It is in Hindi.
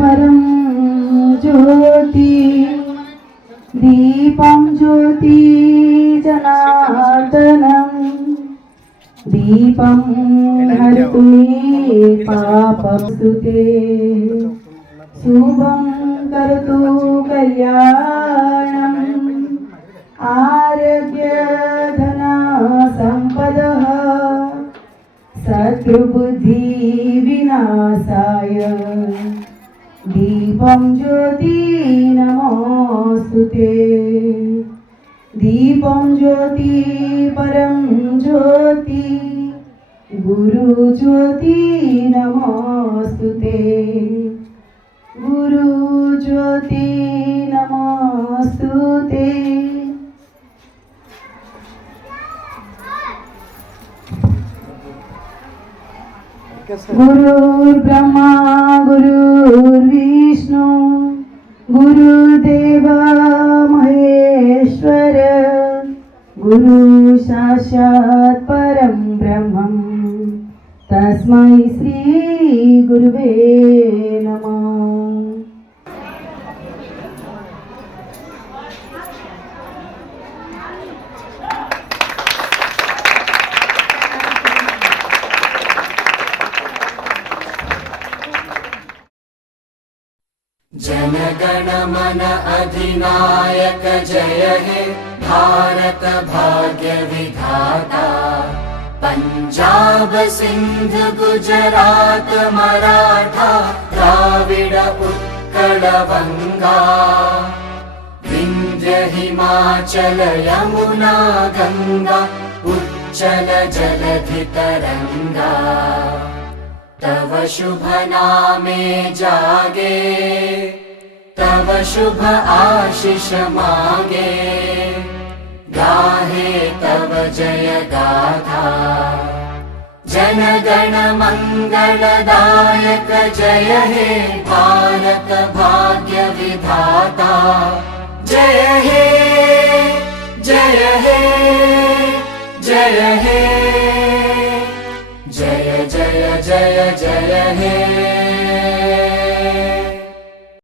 परं ज्योति दीपं ज्योति जनार्दनं दीपं हरतु मे पापसुते शुभं करोतु कल्याणम् आरोग्य धन संपदः शत्रुबुद्धि विनाशाय दीपं ज्योति नमोस्तुते दीपं ज्योति परं ज्योति गुरु ज्योति नमोस्तुते गुरु ज्योति नमोस्तुते। गुरुर्ब्रह्मा गुरुर्विष्णु गुरुदेव महेश्वर गुरु साक्षात् परं ब्रह्मं तस्मै श्री गुरुवे नमः। जनगण मन अधिनायक जय हे भारत भाग्य विधाता पंजाब सिंध गुजरात मराठा द्राविड उत्कल बंगा विंध्य हिमाचल यमुना गंगा उच्चल जलधि तरंगा तव शुभ नामे जागे तव शुभ आशीष मागे गाहे तव जय गाथा जन गण मंगलदायक जय हे भारत भाग्य विधाता जय हे जय हे जय हे जय जय जय जय हे।